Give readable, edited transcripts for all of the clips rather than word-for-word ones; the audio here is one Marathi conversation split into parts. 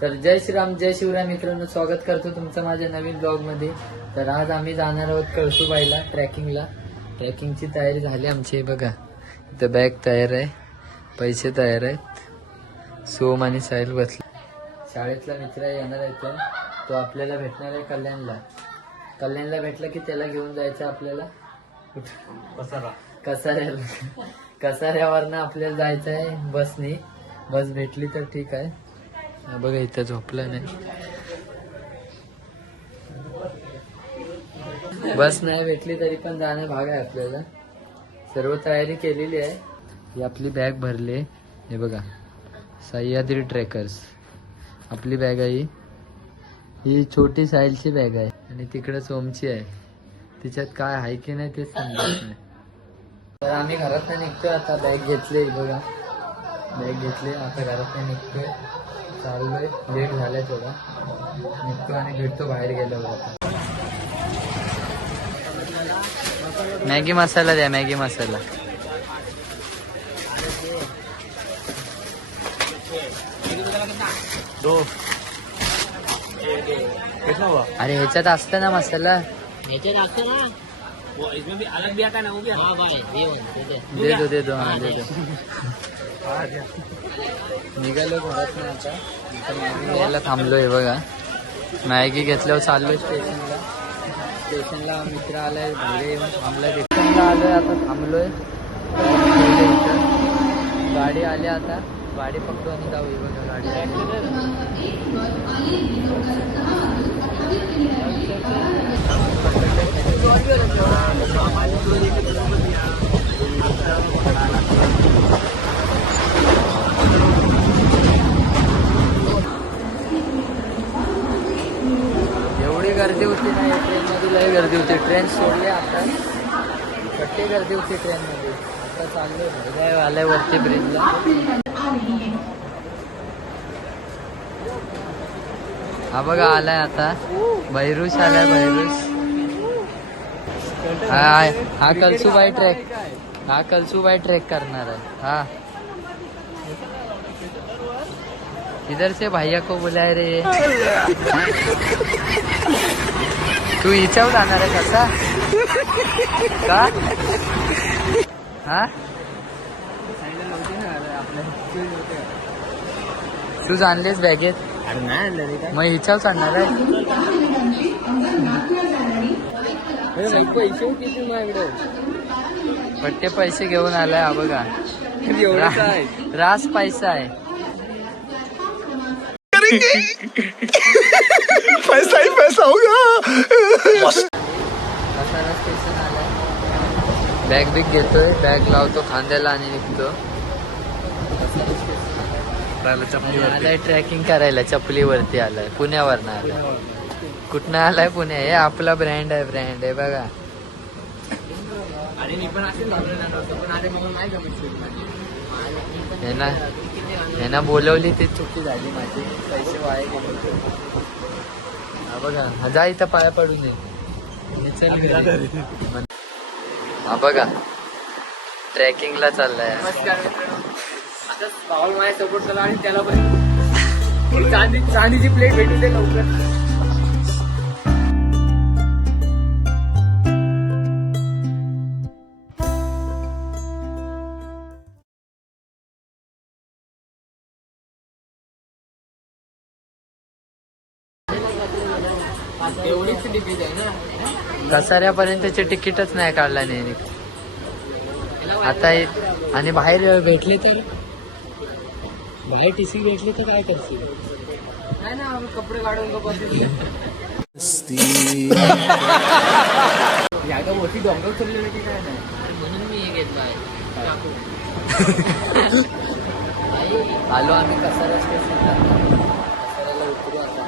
तर जय श्रीराम जय शिवराय मित्रांनो, स्वागत करतो तुमचं माझ्या नवीन ब्लॉग मध्ये. तर आज आम्ही जाणार आहोत कळसूबाईला ट्रॅकिंगला. ट्रॅकिंगची तयारी झाली आमची. बघा इथं बॅग तयार आहे, पैसे तयार आहेत. सोम आणि साहिल बसले. शाळेतला मित्र येणार आहे तो आपल्याला भेटणार आहे कल्याणला भेटला की त्याला घेऊन जायचं आपल्याला कसाऱ्यावरनं आपल्याला जायचं आहे बसने. बस भेटली तर ठीक आहे. बघा इथं झोपलं नाही, बस नाही भेटली तरी पण जाणं भाग आहे आपल्याला. सर्व तयारी केलेली आहे. ही आपली बॅग भरली आहे. हे बघा सह्याद्री ट्रेकर्स आपली बॅग आहे. ही छोटी साहिलची बॅग आहे आणि तिकडे सोमची आहे. तिच्यात काय आहे की नाही तेच समजत नाही. तर आम्ही घरात निघतोय आता. बॅग घेतली बघा, बॅग घेतली आता घरात निघतोय. चाललोय, लेट झालाय थोडा. निघतो आणि भेटतो बाहेर गेल्यावर. आता मॅगी मसाला द्या, मॅगी मसाला. अरे ह्याच्यात असतं ना मसाला, ह्याच्यात असतं ना वो, इसमें भी अलग भी आता है ना, वो भी आता है. हाँ भाई दे दो हाँ दे दो. निघालो घरात ना आता. मॅगी यायला थांबलोय बघा. मॅगी घेतल्यावर चाललोय स्टेशनला. मित्र आलाय घरी येऊन थांबलाय. स्टेशनला आलोय आता, थांबलोय. गाडी आली आता, गाडी पकडू आणि जाऊ. बघा गाडी एवढी गर्दी होती ना या ट्रेन मध्ये, लय गर्दी होती. ट्रेन सोडली आता, कट्टी गर्दी होती ट्रेन मध्ये. आता चाललोय आलाय वरती ब्रिजला. हा बघा आलाय आता भैरूस आलाय. भैरूस हा कळसूबाई ट्रेक, हा कळसूबाई ट्रेक करणार आहे. हा इधर से भैया को बुलाए रे. तू हिच्यावर जाणार आहे कसा का? हा तू जाणलेस बॅगेत, मग हिच्यावर चढणार आहे. पट्टे पैसे घेऊन आलाय. हा बघा रास पैसा आहे. पैसा ही पैसा होगा. कसारा स्टेशन आलाय. बॅग बिग घेतोय, बॅग लावतो खांद्याला आणि निघतो. आलाय ट्रॅकिंग करायला, चपलीवरती आलाय. पुण्यावरनं आलाय. कुठनं आलाय? पुणे. हे आपला ब्रँड आहे, ब्रँड आहे बघा. यांना बोलवली ती चुकी झाली माझी, पैसे वाया गेले. हा बघा जा इथं पाया पडू नये. हा बघा ट्रेकिंगला चाललाय. नमस्कार मित्रांनो, आता भावाला माझ्या सपोर्ट केला आणि त्याला पण चांदीची प्लेट भेटू दे लवकर. एवढीच तिकीट आहे ना. कसाऱ्यापर्यंतचे तिकीटच नाही काढला नाही आता. आणि बाहेर भेटले तर, बाहेर टीसी भेटली तर काय करशील? नाही ना, कपडे काढून जागा मोठी डोंगर चढलेली की काय नाही, म्हणून मी हे घेतलं. आलो आम्ही कसारा स्टेशनला. कसाऱ्याला उतरू आता.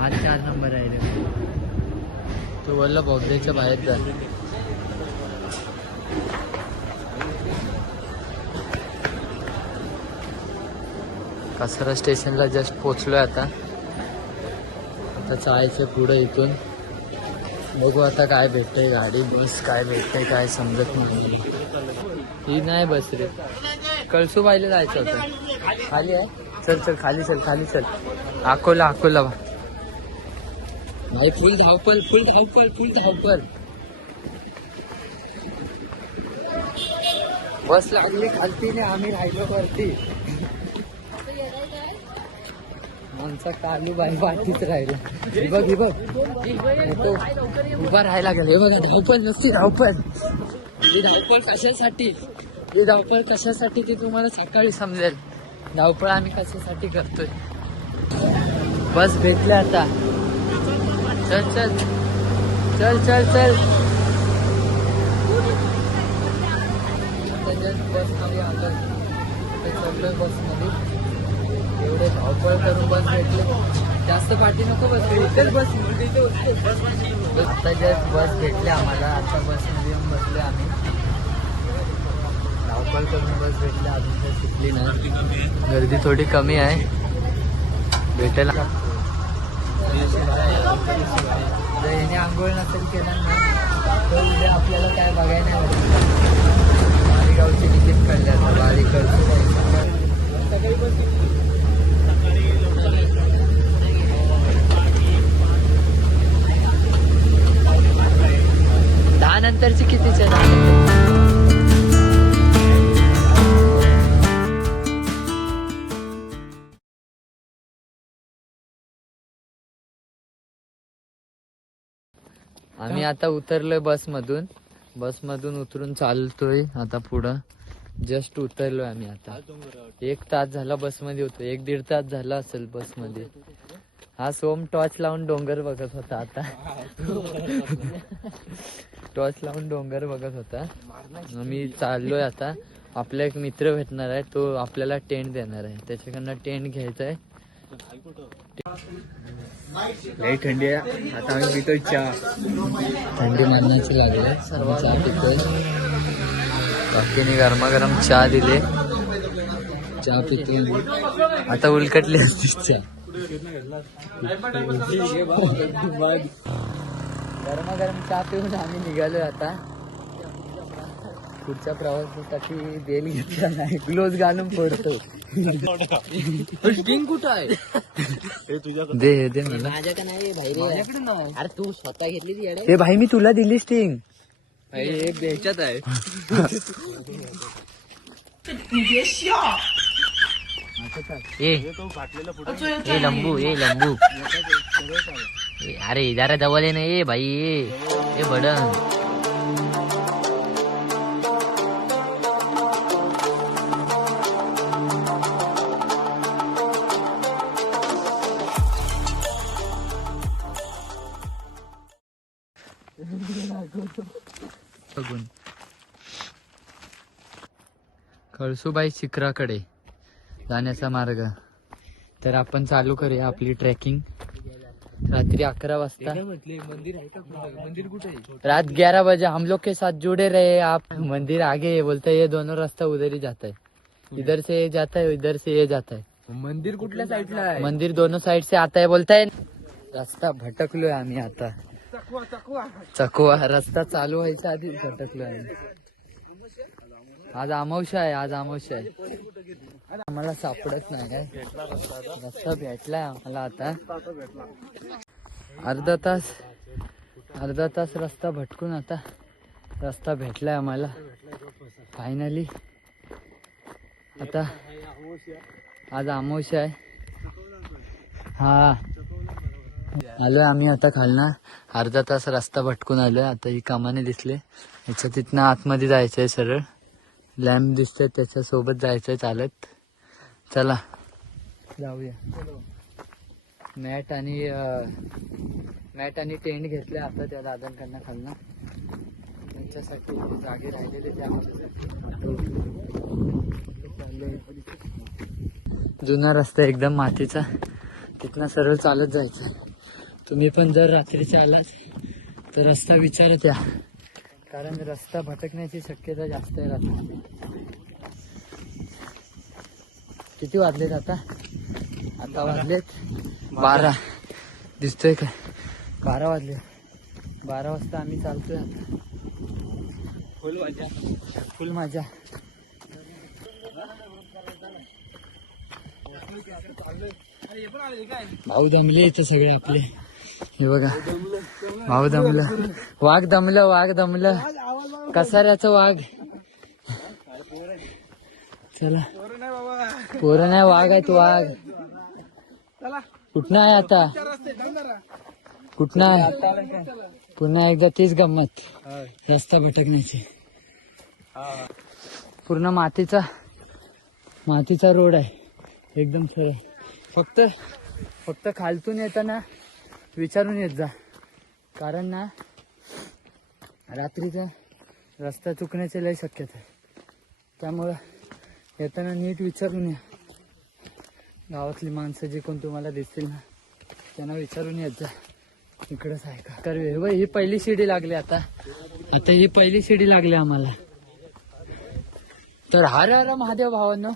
हा 4 नंबर आहे रे. तो बोलला बौद्धच्या बाहेर जा. कसारा स्टेशनला जस्ट पोचलोय आता. आता जायचं पुढं इथून. बघू आता काय भेटतंय, गाडी बस काय भेटतंय काय समजत नाही. ही नाही बस रे, कळसूबाईला जायचं होतं. खाली आहे. चल चल खाली चल खाली चल. अकोला अकोला भाई फुल धावपळ फुल धावपळ फुल धावपळ. बस लागली खालती ने आम्ही राहिलो वरती. आमचा कालू बाई वाटीच राहिला. हे बघ हे बघ नको. उभा राहायला गेला. हे बघा धावपळ नसते धावपळ. ही धावपळ कशासाठी ही धावपळ कशासाठी ती तुम्हाला सकाळी समजेल. धावपळ आम्ही कशासाठी करतोय. बस भेटले आता. चल चल चल चल चल. बस मध्ये आलं चढलोय बस मध्ये. एवढे धावपळ करून बस भेटले. जास्त पाठी नको बस इथेच बस. आता जस्ट बस भेटले आम्हाला. आता बस मध्ये येऊन बसले आम्ही. धावपळ करून बस भेटले. अजून काही सुटली नाही. गर्दी थोडी कमी आहे. भेटेल जर याने आंघोळ नसेल केला ना तर उद्या आपल्याला काय बघायला नाही. बारीगावची तिकीट काढले आता. बारीगावची सकाळी बस 10 नंतरची कितीची आहे? 10 नंतर आम्ही आता उतरलोय बसमधून. बसमधून उतरून चालतोय आता पुढं. जस्ट उतरलोय आम्ही आता. 1 तास झाला बसमध्ये होतो. 1-1.5 तास झाला असेल बसमध्ये. हा सोम टॉर्च लावून डोंगर बघत होता. आता टॉर्च लावून डोंगर बघत होता. मी चाललोय आता. आपला एक मित्र भेटणार आहे. तो आपल्याला टेंट देणार आहे. त्याच्याकडनं टेंट घ्यायचा आहे. लई थंडी आहे. आता आम्ही पितोय चहा. थंडी मारण्याची लागले. चहा पितोय. बाकीने गरमागरम चहा दिले. चहा पितोय. आता उलकटली असते चहा. गरमागरम चहा पिऊन आम्ही निघालोय आता. पुढच्या प्रवासासाठी बेल घेतला नाही. ग्लोव्ज घालून पडतो. स्टिंग कुठं आहे? दे दे मला. माझ्याकडे नाही भाई. अरे तू स्वतः घेतली ती येडे. ते भाई मी तुला दिली स्टिंग. एक द्यायच्यात आहे. ए लंबू ए लंबू. अरे जरा जवळ ये ना. ए भाई ए बडन. कळसुबाई शिखराकडे जाण्याचा मार्ग. तर आपण चालू करूया आपली ट्रेकिंग. रात्री 11 वाजता. मंदिर आहे का? मंदिर कुठे आहे? रात 11 बजे हम लोग के साथ जुड़े रहे आप. मंदिर आगे है. बोलते ये दोनों रास्ता उधर ही जाता है. इधर से ये जाता है इधर से ये जाता है. मंदिर कुठल्या साईडला आहे? मंदिर दोनों साइड से आता है बोलता है. रस्ता भटकलोय आम्ही आता. चकवा रस्ता चालू व्हायच्या आधी भटकलोय आम्ही. आज अमावस्या आहे. आज अमावस्या आहे. आम्हाला सापडत नाही काय. रस्ता भेटलाय आम्हाला आता. अर्धा तास रस्ता भटकून आता रस्ता भेटलाय आम्हाला फायनली. आता आज अमावस्या आहे. हा आलोय आम्ही आता खालना. अर्धा तास रस्ता भटकून आलोय. आता ही कामाने दिसले. ह्याच्या तिथनं आतमध्ये जायचंय. सरळ लॅम्प दिसतंय त्याच्या सोबत जायचंय चालत. चला जाऊया. मॅट आणि टेंट घेतले आता त्या दादांकडनं खालना. त्यांच्यासाठी जागे राहिलेले ते जुना रस्ता एकदम मातीचा. तिथनं सरळ चालत जायचं. तुम्ही पण जर रात्रीचे आलात तर रस्ता विचारत या. कारण रस्ता भटकण्याची शक्यता जास्त आहे रात्री. किती वाजलेत आता? आता वाजलेत 12. दिसतोय काय? 12 वाजले. 12 वाजता आम्ही चालतोय आता. फुल मजा. भाऊ दमले इथं सगळे आपले. हे बघा भाऊ दमलं, वाघ दमलं, वाघ दमलं, कसाऱ्याचं वाघ. चला पोरं नाही, वाघ आहे तो वाघ. कुठनं आहे आता, कुठनं आहे? पुन्हा एकदा तीच गंमत, रस्ता भटकण्याची. पूर्ण मातीचा रोड आहे एकदम सरळ. फक्त खालतून येताना विचारून येत जा, कारण ना रात्रीचा रस्ता चुकण्याची लय शक्यता आहे. त्यामुळं येताना नीट विचारून या. गावातली माणसं जी कोण तुम्हाला दिसतील ना त्यांना विचारून येत जा, इकडंच आहे का. तर ही पहिली शिडी लागली आता ही पहिली शिडी लागली आम्हाला. तर हर हर महादेव भावांनो,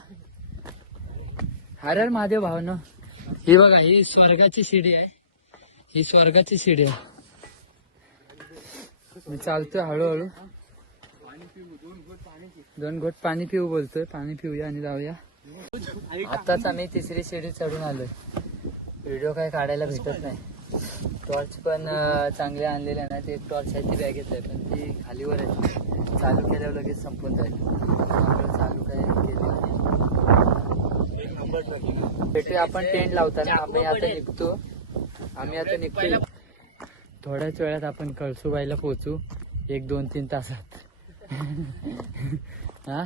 हर हर महादेव भावांनो. ही बघा ही स्वर्गाची शिडी आहे, ही स्वर्गाची शिडी आहे. मी चालतोय हळूहळू, 2 घोट पाणी पिऊ बोलतोय. पाणी पिऊया आणि जाऊया. आताच आम्ही 3री शिडी चढून आलोय. व्हिडिओ काय काढायला भेटत नाही. टॉर्च पण चांगले आणलेले आहे ना, ते टॉर्च आहे ती बॅगेत आहे, पण ती खालीवर आहे. चालू केल्यावर लगेच संपून जाईल. चालू काय केलेलं नाही. भेटूया आपण टेंट लावताना. आम्ही आता निघतो. थोड्याच वेळात आपण कळसुबाईला पोहोचू, 1, 2, 3 तासात. हा,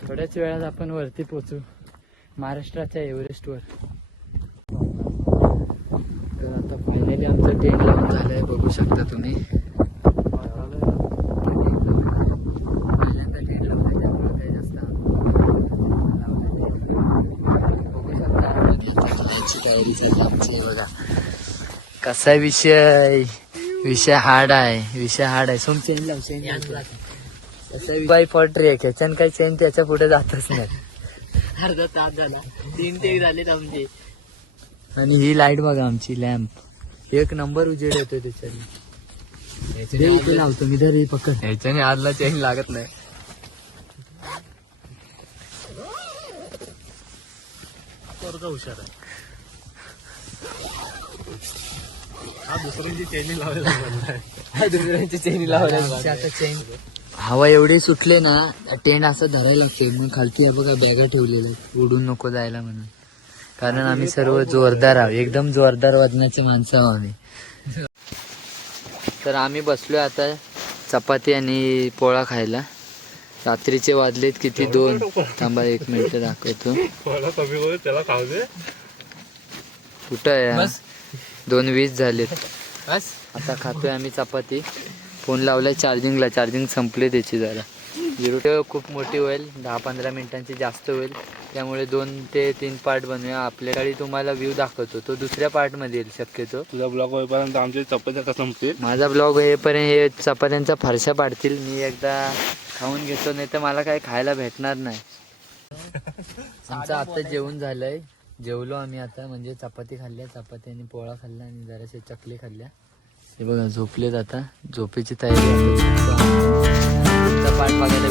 थोड्याच वेळात आपण वरती पोहोचू, महाराष्ट्राच्या एव्हरेस्टवर. तर आता फायनली आमचं टेंट लावून झालंय, बघू शकता तुम्ही. पहिल्यांदा टेंट लावलाय त्यामुळे काही जास्त बघू शकता. तयारी झाली आमची. बघा कसा विषय हार्ड आहे. सोम चेन लाव, बाय फॉर ट्रेक. ह्याच्यानं काही चेन त्याच्या पुढे जातच नाही. अर्धा तास झाला, 3 टेक झालेत आमचे. आणि ही लाईट बघा आमची लॅम्प, 1 नंबर उजेड येतोय त्याच्याने. इथे लावतो मी, धर पकड. ह्याच्याने आजला चेन लागत नाही. हुशार आहे हा. दुसऱ्यांची चेनी लावल्या. आता चेन हवा एवढे सुटले ना, टेंट असं धरायला लागते. मग खालती बघा बॅगा ठेवलेल्या, उडून नको जायला म्हणून. कारण आम्ही सर्व जोरदार आहोत, एकदम जोरदार वजनाचे माणसं आहोत आम्ही. तर आम्ही बसलोय आता चपाती आणि पोळा खायला. रात्रीचे वाजलेत किती, 2. थांबा 1 मिनिट दाखवतो. कुठं आहे, 2:20 झालेत. आता खातोय आम्ही चपाती. फोन लावलाय चार्जिंगला, चार्जिंग संपले त्याची जरा. व्हिडिओ खूप मोठी होईल, 10-15 मिनिटांची जास्त होईल. त्यामुळे 2 ते 3 पार्ट बनवूया. आपल्या गाडी तुम्हाला व्ह्यू दाखवतो, तो दुसऱ्या पार्ट मध्ये येईल शक्यतो. तुझा ब्लॉग होईपर्यंत आमची चपात्या का संपतील. माझा ब्लॉग होईपर्यंत हे चपात्यांचा फरशा पाडतील. मी एकदा खाऊन घेतो, नाही तर मला काय खायला भेटणार नाही. आमचं आता जेवण झालंय, जेवलो आम्ही आता. म्हणजे चपाती खाल्ल्या, चपाती आणि पोळा खाल्ला आणि जराशे चकली खाल्ल्या. हे बघा झोपलेत आता, झोपेची तयारी. पाठ बघायला